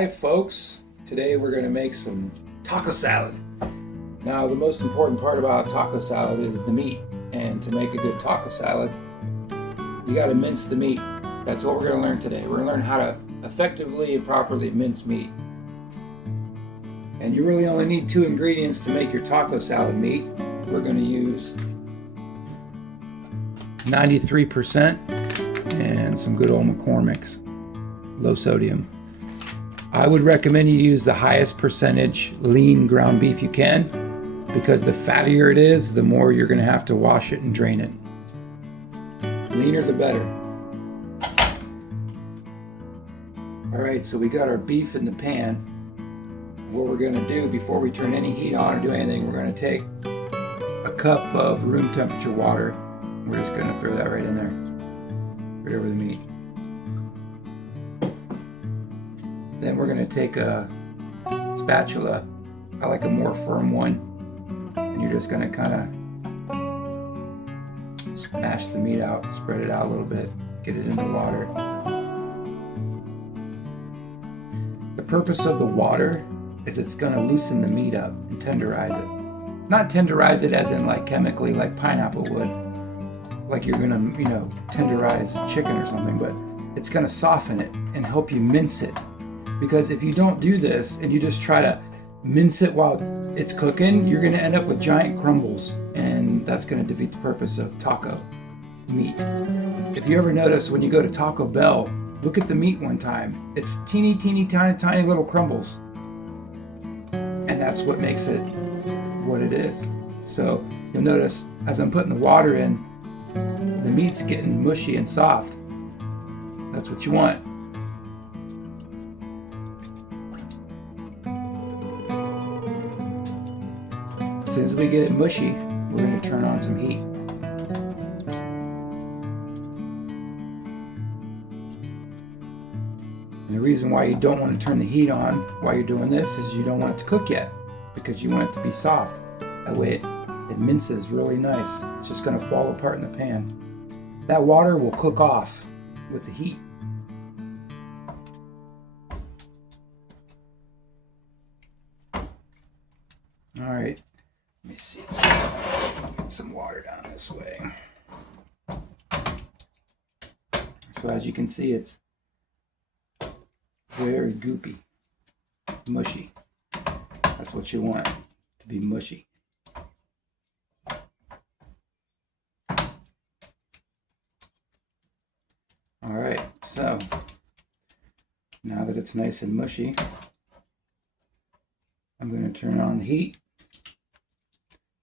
Hi folks, today we're going to make some taco salad. Now the most important part about taco salad is the meat, and to make a good taco salad you got to mince the meat. That's what we're going to learn today. We're going to learn how to effectively and properly mince meat. And you really only need 2 ingredients to make your taco salad meat. We're going to use 93% and some good old McCormick's, low sodium. I would recommend you use the highest percentage lean ground beef you can, because the fattier it is, the more you're going to have to wash it and drain it. Leaner the better. Alright, so we got our beef in the pan. What we're going to do before we turn any heat on or do anything, we're going to take a cup of room temperature water. We're just going to throw that right in there, right over the meat. Then we're going to take a spatula, I like a more firm one, and you're just going to kind of smash the meat out, spread it out a little bit, get it in the water. The purpose of the water is it's going to loosen the meat up and tenderize it. Not tenderize it as in like chemically like pineapple would, like you're going to, tenderize chicken or something, but it's going to soften it and help you mince it. Because if you don't do this and you just try to mince it while it's cooking, you're going to end up with giant crumbles, and that's going to defeat the purpose of taco meat. If you ever notice when you go to Taco Bell, look at the meat one time. It's teeny, tiny little crumbles. And that's what makes it what it is. So you'll notice as I'm putting the water in, the meat's getting mushy and soft. That's what you want. As soon as we get it mushy, we're going to turn on some heat. And the reason why you don't want to turn the heat on while you're doing this is you don't want it to cook yet, because you want it to be soft. That way it minces really nice. It's just going to fall apart in the pan. That water will cook off with the heat. All right. Let me see. Get some water down this way. So as you can see, it's very goopy, mushy. That's what you want, to be mushy. All right, so now that it's nice and mushy, I'm going to turn on the heat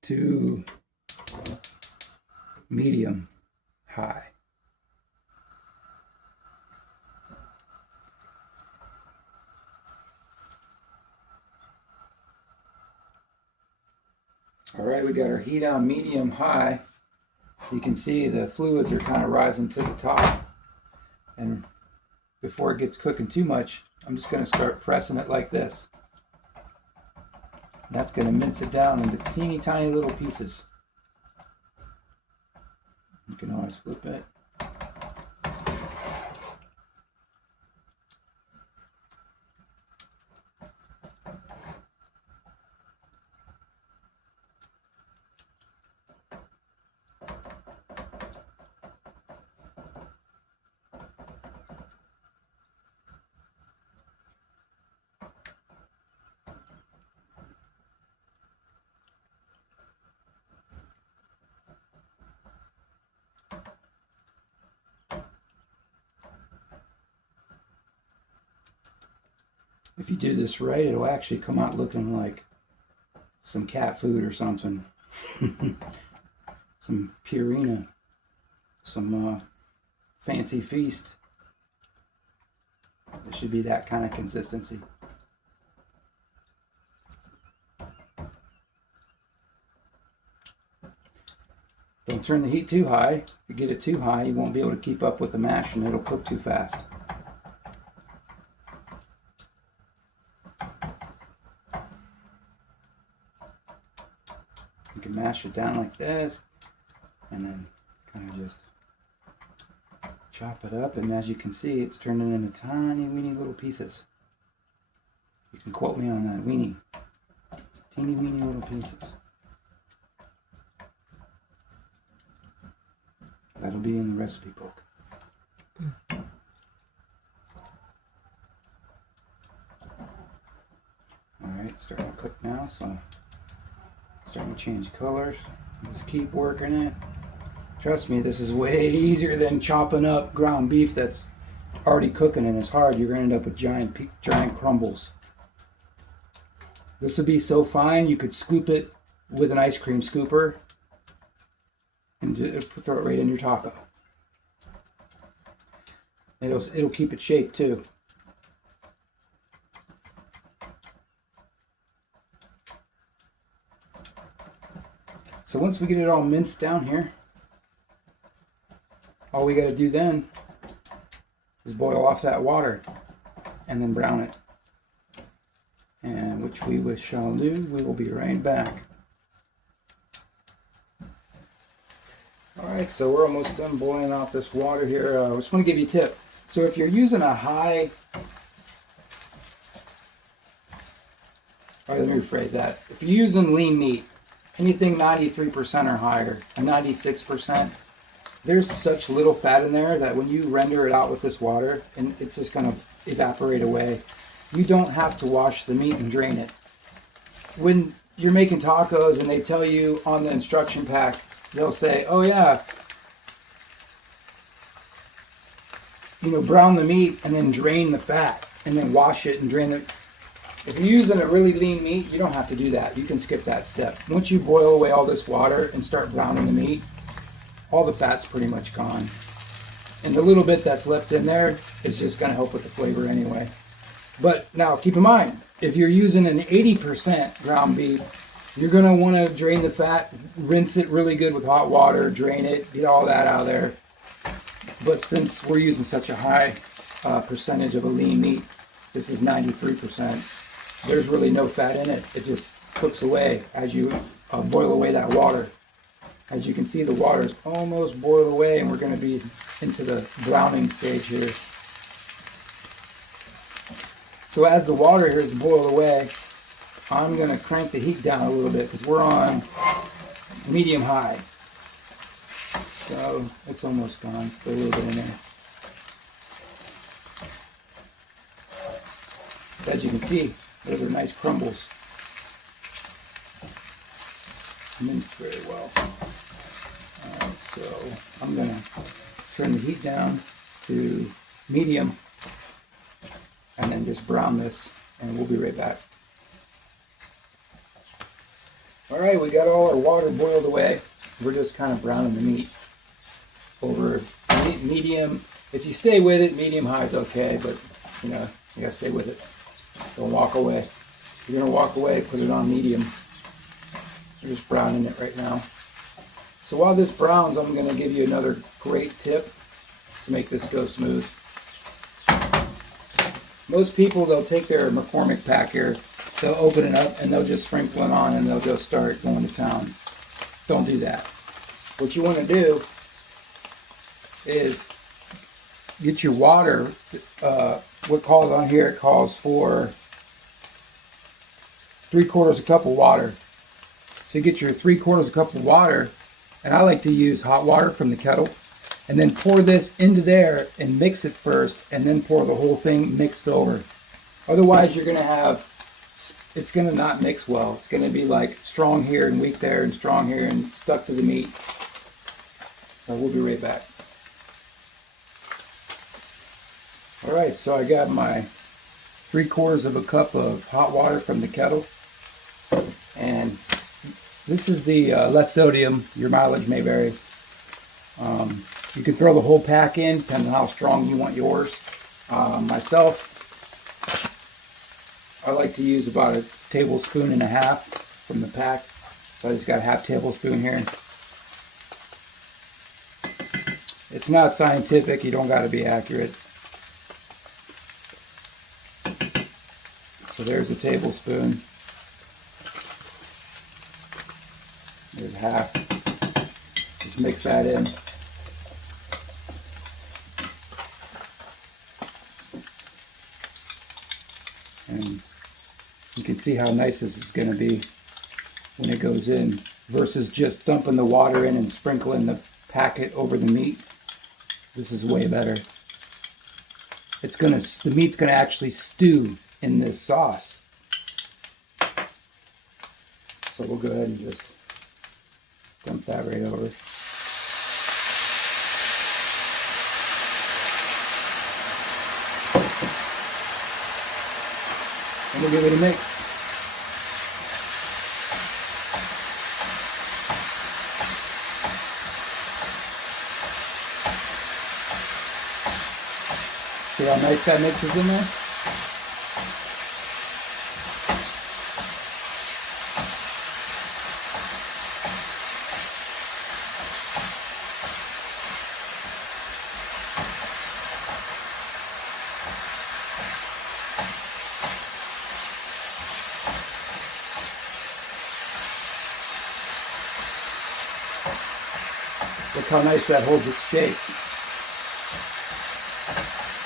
to medium high. All right, we got our heat on medium high. You can see the fluids are kind of rising to the top. And before it gets cooking too much, I'm just going to start pressing it like this. That's going to mince it down into teeny tiny little pieces. You can always flip it. If you do this right, it'll actually come out looking like some cat food or something. Some Purina, some fancy feast. It should be that kind of consistency. Don't turn the heat too high. If you get it too high, you won't be able to keep up with the mash and it'll cook too fast. You can mash it down like this and then kind of just chop it up, and as you can see, it's turning into tiny weeny little pieces. And quote me on that. Weenie. Teeny weeny little pieces. That'll be in the recipe book. Alright, starting to cook now, so starting to change colors. Just keep working it. Trust me, this is way easier than chopping up ground beef that's already cooking and it's hard. You're going to end up with giant crumbles. This would be so fine, you could scoop it with an ice cream scooper and just throw it right in your taco. It'll keep it shaped too. So once we get it all minced down here, all we got to do then is boil off that water and then brown it. And which we shall do. We will be right back. Alright, so we're almost done boiling off this water here. I just want to give you a tip. So if you're using a high... Alright, let me rephrase that. If you're using lean meat, anything 93% or higher, and 96%, there's such little fat in there that when you render it out with this water, and it's just going to evaporate away. You don't have to wash the meat and drain it. When you're making tacos and they tell you on the instruction pack, they'll say, oh yeah, brown the meat and then drain the fat and then wash it and drain it. If you're using a really lean meat, you don't have to do that. You can skip that step. Once you boil away all this water and start browning the meat, all the fat's pretty much gone. And the little bit that's left in there is just going to help with the flavor anyway. But now keep in mind, if you're using an 80% ground beef, you're going to want to drain the fat, rinse it really good with hot water, drain it, get all that out of there. But since we're using such a high percentage of a lean meat, this is 93%, there's really no fat in it. It just cooks away as you boil away that water. As you can see, the water is almost boiled away and we're going to be into the browning stage here. So as the water here is boiled away, I'm going to crank the heat down a little bit because we're on medium high. So it's almost gone, still a little bit in there. As you can see, those are nice crumbles. Minced very well. Alright, so I'm going to turn the heat down to medium and then just brown this and we'll be right back. Alright, we got all our water boiled away. We're just kind of browning the meat over medium. If you stay with it, medium high is okay, but you gotta stay with it. Don't walk away. If you're gonna walk away, put it on medium. We're just browning it right now. So while this browns, I'm gonna give you another great tip to make this go smooth. Most people, they'll take their McCormick pack here, they'll open it up and they'll just sprinkle it on and they'll just start going to town. Don't do that. What you want to do is get your water, what calls on here, it calls for 3/4 cup of water. So you get your 3/4 cup of water, and I like to use hot water from the kettle, and then pour this into there and mix it first, and then pour the whole thing mixed over. Otherwise you're going to have, it's going to not mix well. It's going to be like strong here and weak there and strong here and stuck to the meat. So we'll be right back. Alright, so I got my 3/4 cup of hot water from the kettle, and this is the less sodium. Your mileage may vary. You can throw the whole pack in depending on how strong you want yours. Myself, I like to use about 1.5 tablespoons from the pack. So I just got a 1/2 tablespoon here. It's not scientific, you don't got to be accurate. So there's a tablespoon. There's 1/2. Just mix that in. And can see how nice this is going to be when it goes in versus just dumping the water in and sprinkling the packet over the meat. This is way better. The meat's gonna actually stew in this sauce. So we'll go ahead and just dump that right over. And we'll give it a mix. See how nice that mix is in there? Look how nice that holds its shape.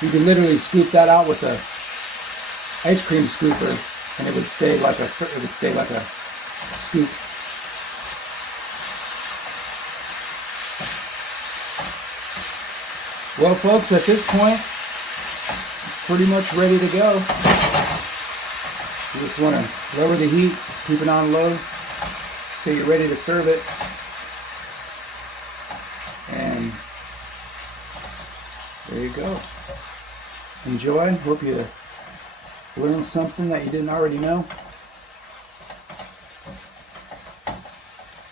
You can literally scoop that out with a ice cream scooper, and it would stay like a scoop. Well, folks, at this point, it's pretty much ready to go. You just want to lower the heat, keep it on low until you're ready to serve it. And there you go. Enjoy. Hope you learned something that you didn't already know.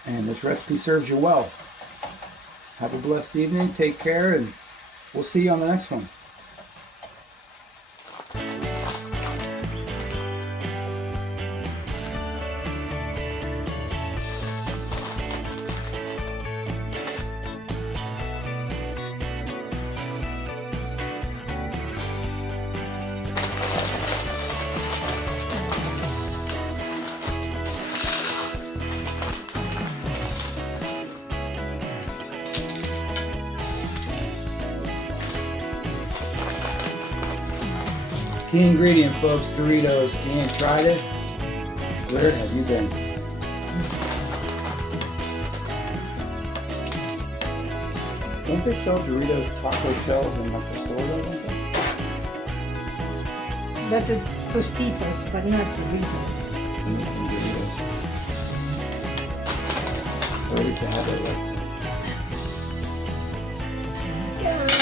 And this recipe serves you well. Have a blessed evening. Take care, and we'll see you on the next one. Key ingredient, folks, Doritos. If you ain't tried it, where have you been? Don't they sell Dorito taco shells in like the store or something? That's the Tostitos, but not Doritos. Doritos. Or at least I have it like. Yeah.